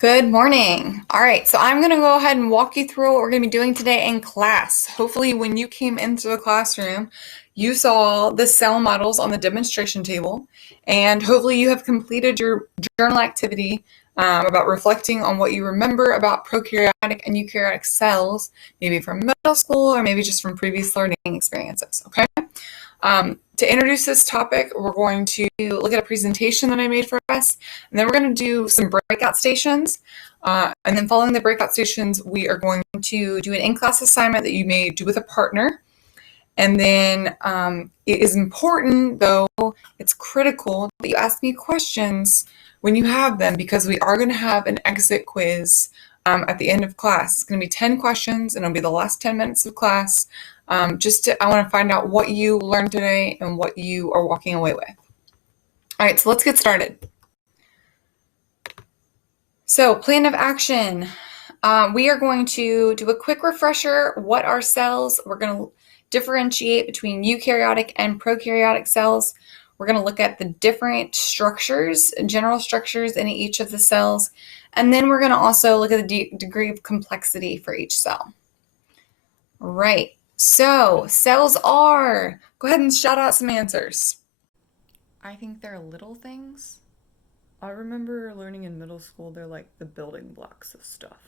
Good morning. All right, so I'm going to go ahead and walk you through what we're going to be doing today in class. Hopefully, when you came into the classroom, you saw the cell models on the demonstration table, and hopefully, you have completed your journal activity about reflecting on what you remember about prokaryotic and eukaryotic cells, maybe from middle school or maybe just from previous learning experiences. Okay. To introduce this topic, we're going to look at a presentation that I made for us, and then we're going to do some breakout stations. And then following the breakout stations, we are going to do an in-class assignment that you may do with a partner. And then it is important, though, it's critical that you ask me questions when you have them, because we are going to have an exit quiz at the end of class. It's going to be 10 questions, and it'll be the last 10 minutes of class. I want to find out what you learned today and what you are walking away with. All right, so let's get started. So, plan of action. We are going to do a quick refresher. What are cells? We're going to differentiate between eukaryotic and prokaryotic cells. We're going to look at the different structures, general structures in each of the cells. And then we're going to also look at the degree of complexity for each cell. All right, so cells are, go ahead and shout out some answers. I think they're little things. I remember learning in middle school they're like the building blocks of stuff.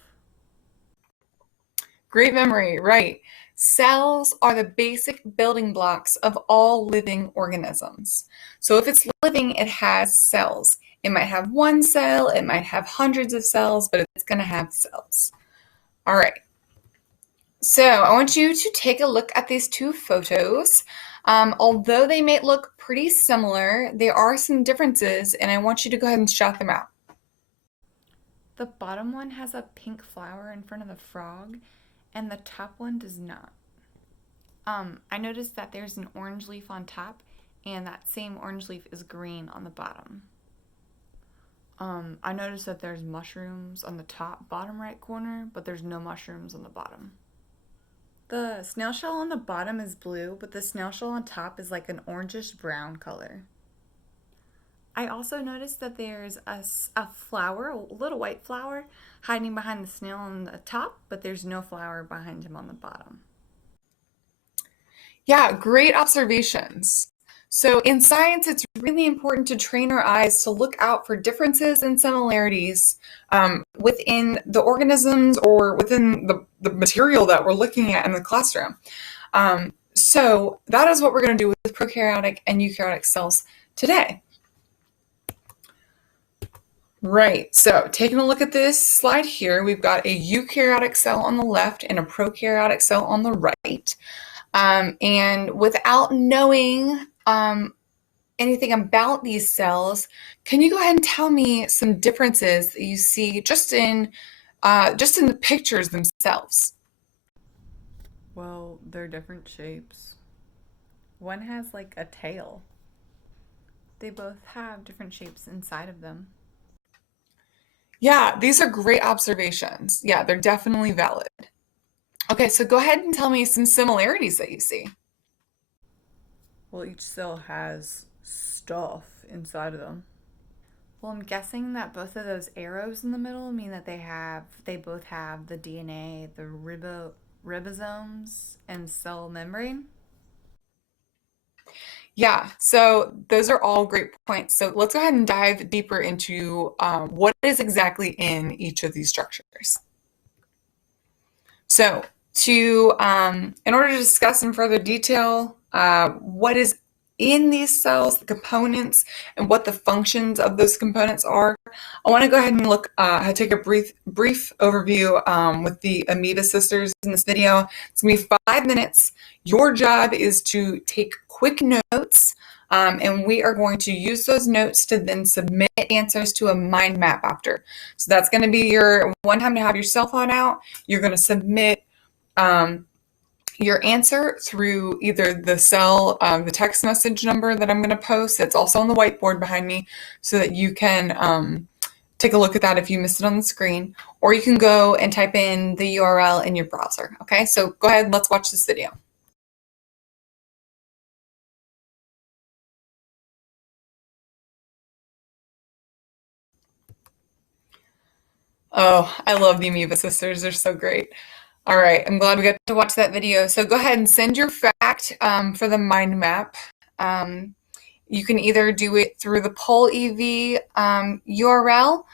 Great memory, right. Cells are the basic building blocks of all living organisms. So if it's living, it has cells. It might have one cell, it might have hundreds of cells, but it's going to have cells. All right. So I want you to take a look at these two photos. Although they may look pretty similar, there are some differences, and I want you to go ahead and shout them out. The bottom one has a pink flower in front of the frog, and the top one does not. I noticed that there's an orange leaf on top, and that same orange leaf is green on the bottom. I noticed that there's mushrooms on the top bottom right corner, but there's no mushrooms on the bottom. The snail shell on the bottom is blue, but the snail shell on top is like an orangish brown color. I also noticed that there's a flower, a little white flower, hiding behind the snail on the top, but there's no flower behind him on the bottom. Yeah, great observations. So in science, it's really important to train our eyes to look out for differences and similarities within the organisms or within the material that we're looking at in the classroom. So that is what we're going to do with prokaryotic and eukaryotic cells today. Right, so taking a look at this slide here, we've got a eukaryotic cell on the left and a prokaryotic cell on the right. And without knowing anything about these cells, can you go ahead and tell me some differences that you see just in the pictures themselves? Well, they're different shapes. One has like a tail. They both have different shapes inside of them. Yeah, these are great observations. Yeah, they're definitely valid. Okay, so go ahead and tell me some similarities that you see. Well, each cell has stuff inside of them. Well, I'm guessing that both of those arrows in the middle mean that they both have the DNA, the ribosomes, and cell membrane. Yeah, so those are all great points. So let's go ahead and dive deeper into what is exactly in each of these structures. So in order to discuss in further detail what is in these cells, the components, and what the functions of those components are, I want to go ahead and take a brief overview with the Amoeba sisters in this video. It's going to be 5 minutes. Your job is to take quick notes, and we are going to use those notes to then submit answers to a mind map after. So that's going to be your one time to have your cell phone out. You're going to submit your answer through either the cell, the text message number that I'm going to post. It's also on the whiteboard behind me so that you can take a look at that if you missed it on the screen, or you can go and type in the URL in your browser. Okay, so go ahead, let's watch this video. Oh, I love the Amoeba Sisters. They're so great. All right, I'm glad we got to watch that video. So go ahead and send your fact for the mind map. Um, you can either do it through the Poll EV URL.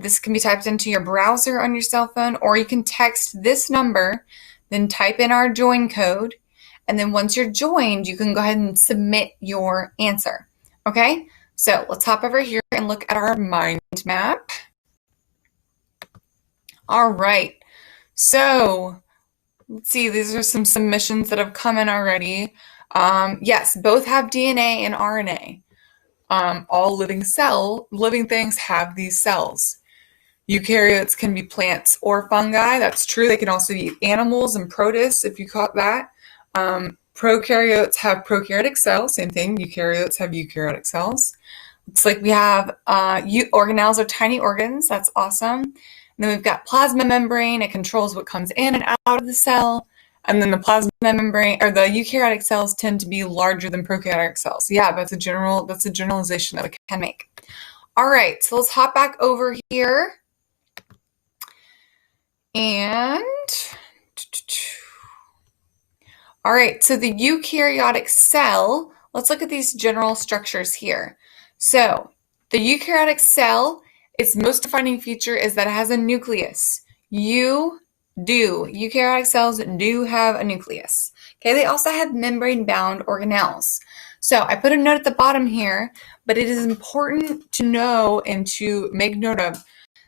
This can be typed into your browser on your cell phone, or you can text this number, then type in our join code, and then once you're joined, you can go ahead and submit your answer. Okay, so let's hop over here and look at our mind map. All right, so let's see, these are some submissions that have come in already. Yes, both have DNA and RNA. All living things have these cells. Eukaryotes can be plants or fungi. That's true. They can also be animals and protists, if you caught that. Prokaryotes have prokaryotic cells. Same thing. Eukaryotes have eukaryotic cells. Looks like we have organelles are tiny organs. That's awesome. And then we've got plasma membrane. It controls what comes in and out of the cell. And then the plasma membrane or the eukaryotic cells tend to be larger than prokaryotic cells. Yeah, that's a generalization that we can make. All right, so let's hop back over here. And all right, so the eukaryotic cell, let's look at these general structures here. So the eukaryotic cell, its most defining feature is that it has a nucleus. Eukaryotic cells do have a nucleus. Okay, they also have membrane-bound organelles. So I put a note at the bottom here, but it is important to know and to make note of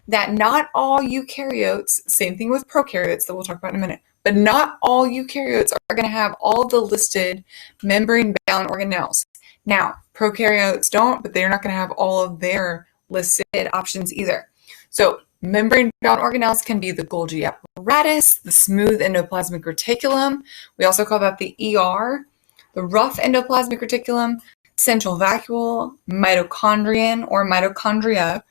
that not all eukaryotes, same thing with prokaryotes that we'll talk about in a minute, but not all eukaryotes are going to have all the listed membrane-bound organelles. Now, prokaryotes don't, but they're not going to have all of their listed options either. So membrane-bound organelles can be the Golgi apparatus, the smooth endoplasmic reticulum. We also call that the ER, the rough endoplasmic reticulum, central vacuole, mitochondrion or mitochondria,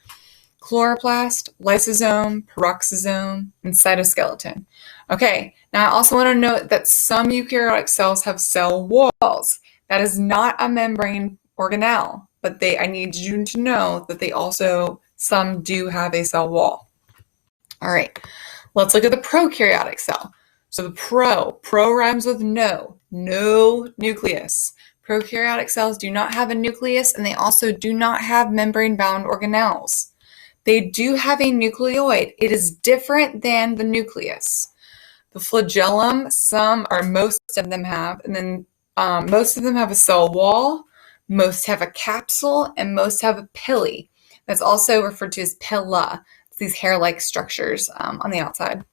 chloroplast, lysosome, peroxisome, and cytoskeleton. Okay, now I also want to note that some eukaryotic cells have cell walls. That is not a membrane organelle, but I need you to know that some do have a cell wall. All right, let's look at the prokaryotic cell. So the pro rhymes with no nucleus. Prokaryotic cells do not have a nucleus, and they also do not have membrane-bound organelles. They do have a nucleoid. It is different than the nucleus. The flagellum, most of them have, and then most of them have a cell wall, most have a capsule, and most have a pili. That's also referred to as pilla. It's these hair-like structures on the outside.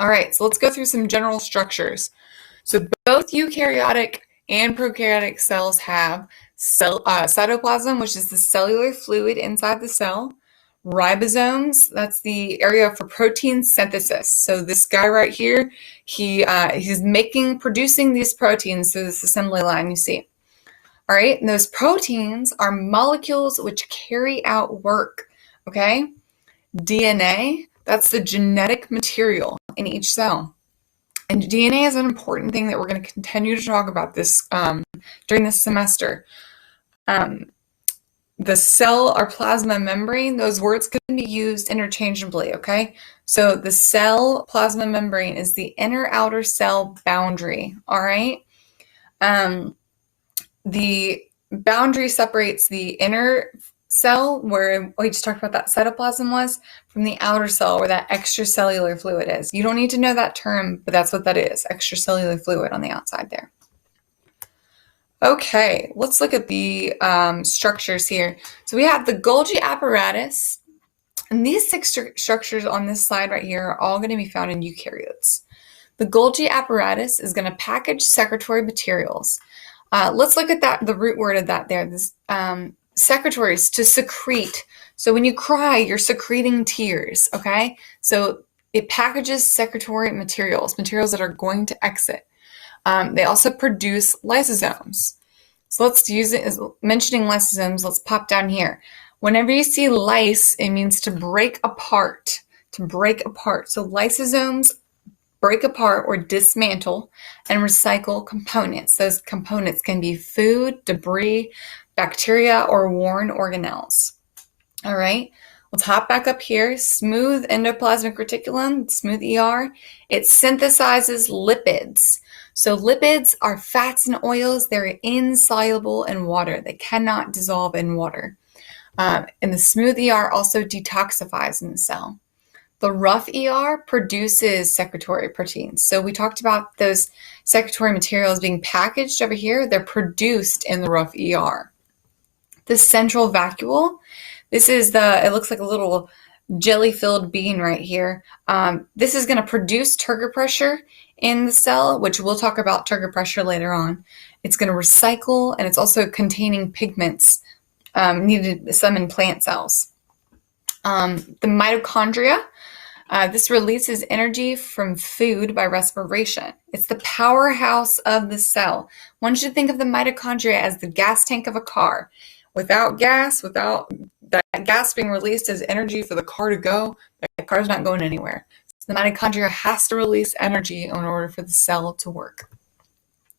All right, so let's go through some general structures. So both eukaryotic and prokaryotic cells have cytoplasm, which is the cellular fluid inside the cell. Ribosomes, that's the area for protein synthesis. So this guy right here, he's producing these proteins through this assembly line you see. All right, and those proteins are molecules which carry out work, okay? DNA, that's the genetic material in each cell. And DNA is an important thing that we're going to continue to talk about this during this semester. The cell or plasma membrane, those words can be used interchangeably, okay? So the cell plasma membrane is the inner outer cell boundary, all right? The boundary separates the inner cell, where we just talked about that cytoplasm was, from the outer cell where that extracellular fluid is. You don't need to know that term, but that's what that is, extracellular fluid on the outside there. Okay, let's look at the structures here. So we have the Golgi apparatus, and these 6 structures on this slide right here are all going to be found in eukaryotes. The Golgi apparatus is going to package secretory materials. Let's look at the root word of that there. This secretories, to secrete. So when you cry, you're secreting tears, okay? So it packages secretory materials that are going to exit. They also produce lysosomes. So let's use it as mentioning lysosomes. Let's pop down here. Whenever you see lyse, it means to break apart, So lysosomes break apart or dismantle and recycle components. Those components can be food, debris, bacteria, or worn organelles. All right, Let's hop back up here. Smooth endoplasmic reticulum, smooth ER. It synthesizes lipids. So lipids are fats and oils. They're insoluble in water. They cannot dissolve in water. And the smooth ER also detoxifies in the cell. The rough ER produces secretory proteins. So we talked about those secretory materials being packaged over here. They're produced in the rough ER. The central vacuole, it looks like a little jelly-filled bean right here. This is going to produce turgor pressure in the cell, which we'll talk about turgor pressure later on. It's going to recycle, and it's also containing pigments needed some in plant cells. The mitochondria, this releases energy from food by respiration. It's the powerhouse of the cell. One should think of the mitochondria as the gas tank of a car. Without that gas being released as energy for the car to go, the car's not going anywhere. So the mitochondria has to release energy in order for the cell to work.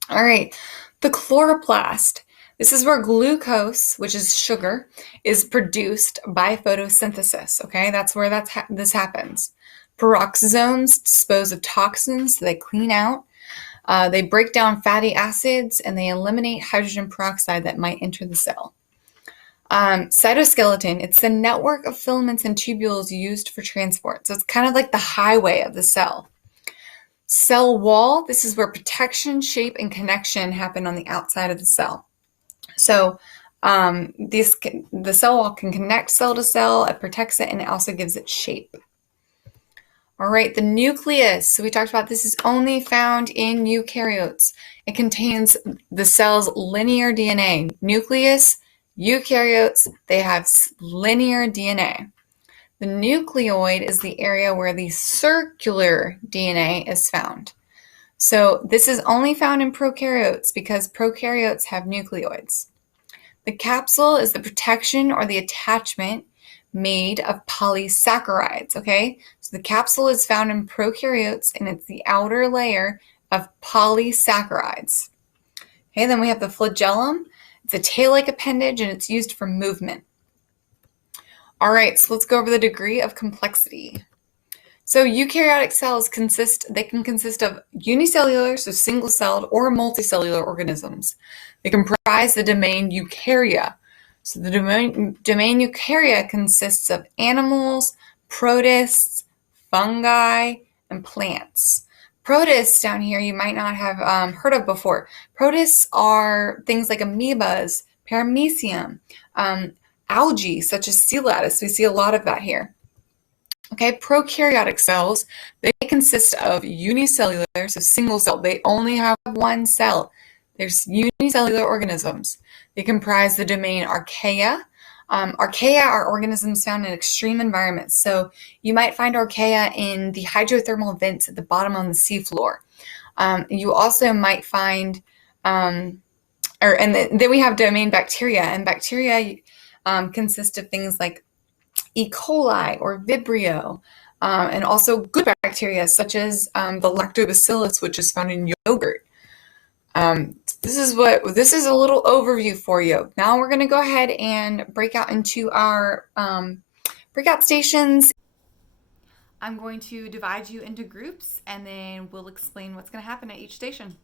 All right, the chloroplast. This is where glucose, which is sugar, is produced by photosynthesis, okay? That's where this happens. Peroxisomes dispose of toxins, so they clean out. They break down fatty acids, and they eliminate hydrogen peroxide that might enter the cell. Cytoskeleton, it's the network of filaments and tubules used for transport. So it's kind of like the highway of the cell. Cell wall, this is where protection, shape, and connection happen on the outside of the cell. So the cell wall can connect cell to cell, it protects it, and it also gives it shape. All right, the nucleus. So we talked about this is only found in eukaryotes. It contains the cell's linear DNA. Nucleus, eukaryotes, they have linear DNA. The nucleoid is the area where the circular DNA is found. So this is only found in prokaryotes because prokaryotes have nucleoids. The capsule is the protection or the attachment made of polysaccharides, okay? So the capsule is found in prokaryotes, and it's the outer layer of polysaccharides. Okay, then we have the flagellum. It's a tail-like appendage, and it's used for movement. All right, so let's go over the degree of complexity. So eukaryotic cells can consist of unicellular, so single-celled, or multicellular organisms. They comprise the domain eukarya. So the domain eukarya consists of animals, protists, fungi, and plants. Protists down here you might not have heard of before. Protists are things like amoebas, paramecium, algae such as sea lettuce. We see a lot of that here. Okay, prokaryotic cells, they consist of unicellular, so single cell. They only have one cell. There's unicellular organisms. They comprise the domain archaea. Archaea are organisms found in extreme environments. So you might find archaea in the hydrothermal vents at the bottom on the seafloor. You also might find, then we have domain bacteria, and bacteria consist of things like E. coli or Vibrio, and also good bacteria such as the lactobacillus, which is found in yogurt. This is a little overview for you. Now we're going to go ahead and break out into our breakout stations. I'm going to divide you into groups, and then we'll explain what's going to happen at each station.